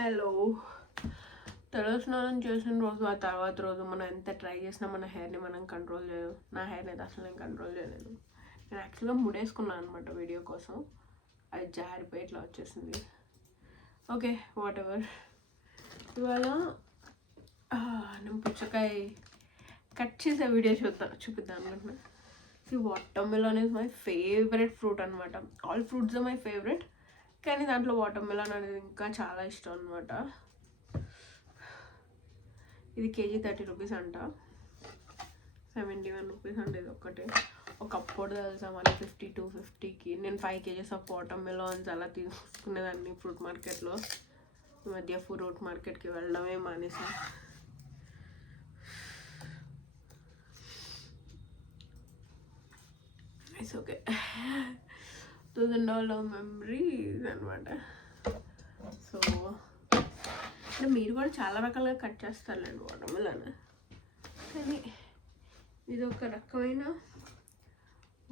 హలో. తలస్నానం చేసిన రోజు ఆ తర్వాత రోజు మనం ఎంత ట్రై చేసినా మన హెయిర్ని మనం కంట్రోల్ చేయలేము. నా హెయిర్ని అయితే అసలు నేను కంట్రోల్ చేయలేను. నేను యాక్చువల్గా ముడేసుకున్నాను అనమాట వీడియో కోసం. అది జారిపోయి ఇట్లా వచ్చేసింది. Okay, whatever. ఇవాళ నేను పుచ్చకాయ కట్ చేసే వీడియో చూపిద్దాం అనుకుంటున్నా. Watermelon is my favourite fruit అనమాట. All fruits are my favourite, కానీ దాంట్లో వాటర్ మిలన్ అనేది ఇంకా చాలా ఇష్టం అనమాట. ఇది కేజీ 30 రూపీస్ అంట, 71 రూపీస్ అంటే ఇది ఒక్కటే. ఒకప్పుడు తెలుసా 150 250కి నేను 5 kgs ఆఫ్ వాటర్ మిలన్స్ అలా తీసుకునేదాన్ని ఫ్రూట్ మార్కెట్లో. ఈ మధ్య ఫ్రూట్ మార్కెట్కి వెళ్ళడమే మానేసా. ఇట్స్ ఓకే, 1000 మెమరీస్ అనమాట. సో మీరు కూడా చాలా రకాలుగా కట్ చేస్తారులేండి వాటర్ మిలన్, కానీ ఇది ఒక రకమైన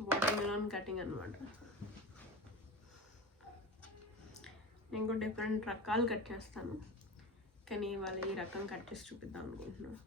వాటర్ మిలన్ కటింగ్ అనమాట. నేను కూడా డిఫరెంట్ రకాలు కట్ చేస్తాను, కానీ ఇవాళ ఈ రకం కట్ చేసి చూపిద్దాం అనుకుంటున్నాను.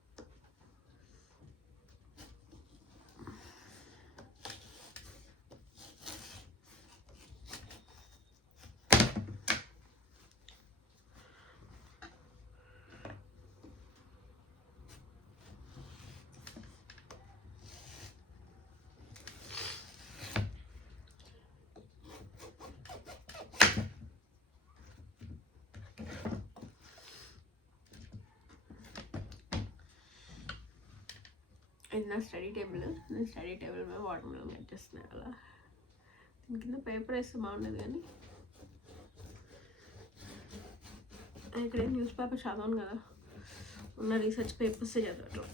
ఇది నా స్టడీ టేబుల్. నేను స్టడీ టేబుల్ మీద వాటర్ మిలన్ కట్ చేస్తున్నాను. అలా దీని కింద పేపర్ వేస్తే బాగుండేది, కానీ ఇక్కడ న్యూస్ పేపర్ చదవను కదా, ఉన్న రీసెర్చ్ పేపర్స్ చదవటం.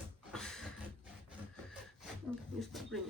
న్యూస్ పేపర్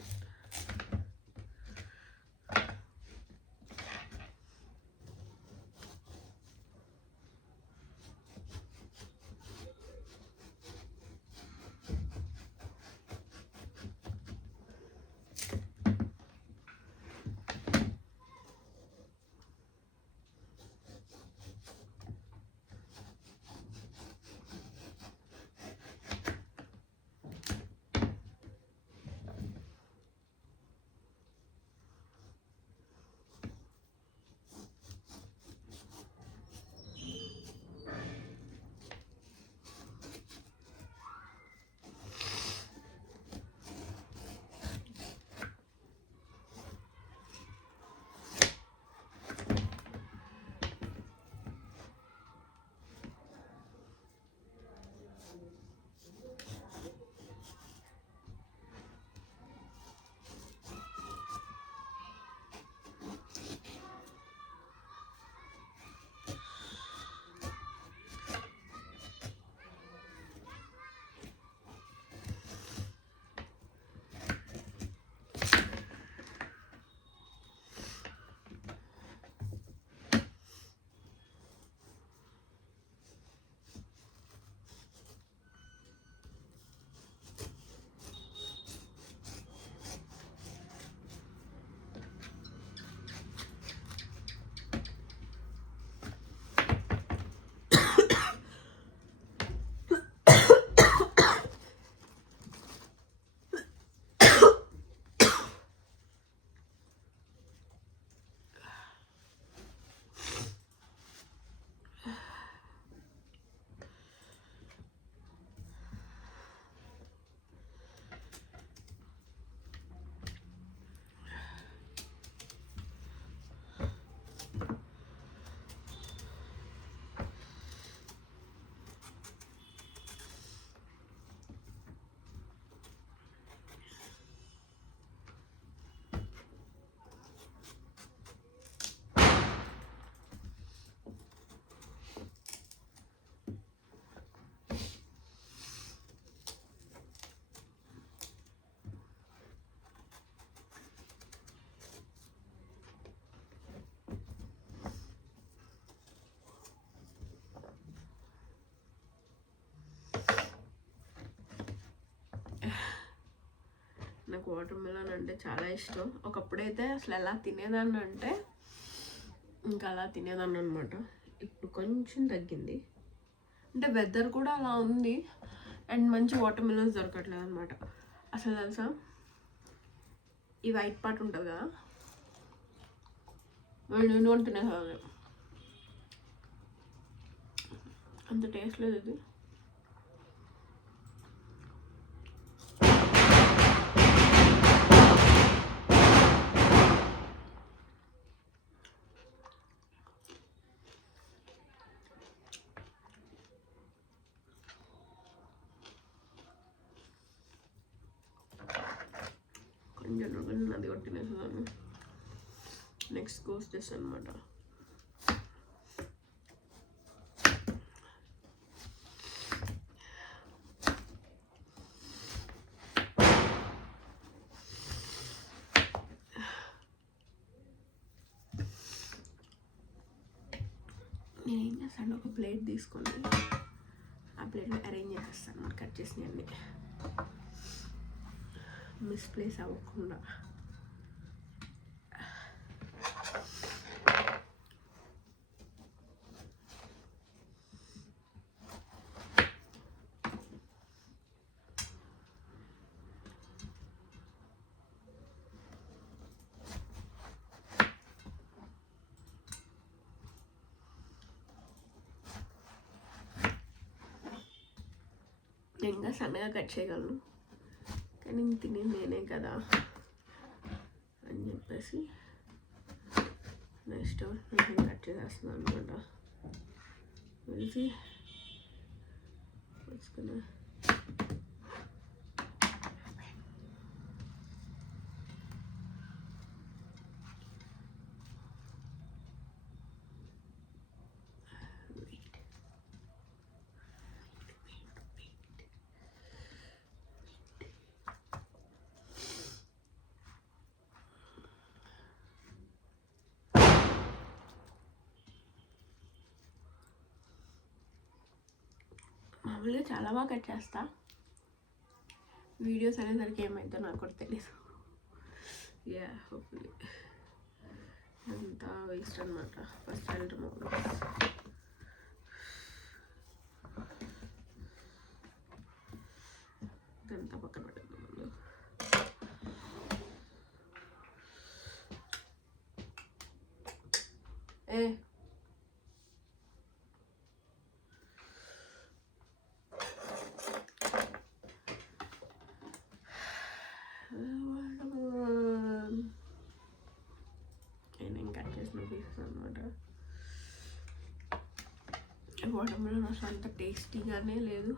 నాకు వాటర్ మిలన్ అంటే చాలా ఇష్టం. ఒకప్పుడైతే అసలు ఎలా తినేదాన్ని అంటే ఇంకా అలా తినేదాన్ని అనమాట. ఇప్పుడు కొంచెం తగ్గింది, అంటే వెదర్ కూడా అలా ఉంది అండ్ మంచి వాటర్ మిలన్స్ దొరకట్లేదు అనమాట. అసలు తెలుసా, ఈ వైట్ పార్ట్ ఉంటుంది కదా, నేను తినేసాను, అంత టేస్ట్ లేదు ఇది. కొంచెం అది కూడా తినేసాను. నెక్స్ట్ గోస్ దిస్ అనమాట. నేను ఏం చేస్తాను, ఒక ప్లేట్ తీసుకొని ఆ ప్లేట్లో అరేంజ్ చేసేస్తాను మరి కట్ చేసినవన్నీ మిస్ప్లేస్ అవ్వకుండా. నేను ఇంకా సన్నగా కట్ చేయగలను, కానీ తినేది నేనే కదా అని చెప్పేసి నెక్స్ట్ నేను కట్ చేసేస్తున్నాను అనమాట. వెళ్తే వచ్చుకున్నా మామూలుగా చాలా బాగా కట్ చేస్తా, వీడియోస్ అనేసరికి ఏమైందో నాకు కూడా తెలీదు. హోప్ఫుల్లీ అంతా వేస్ట్ అనమాట. ఫస్ట్ ఐల్ రిమూవ్ ఇదంతా పక్కన పెట్టండి ముందు. నేను కట్ చేసిన పీసెస్ అనమాట. వాటర్ మిలన్ అసలు అంత టేస్టీగానే లేదు,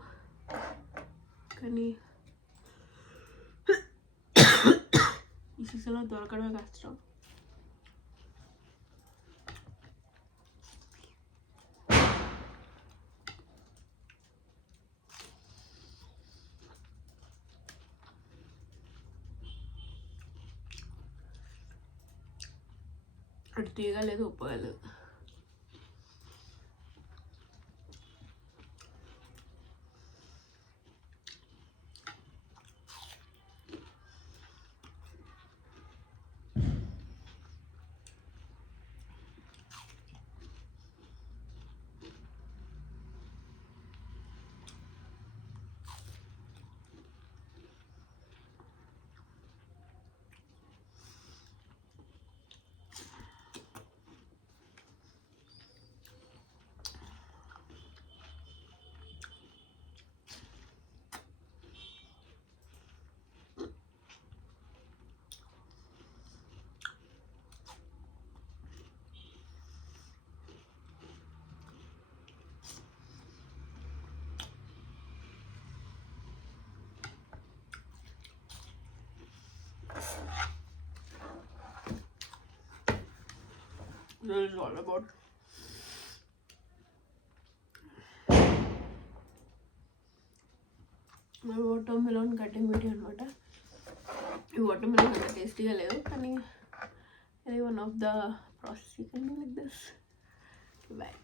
కానీ ఈ సీజన్లో దొరకడమే కష్టం. అటు తీయగా లేదు, ఉప్పుగా లేదు. This is all about watermelon cutting video అనమాట. ఈ వాటర్ మిలన్ అంత టేస్టీగా లేదు, కానీ ఇది one of the process you can do like this. Bye.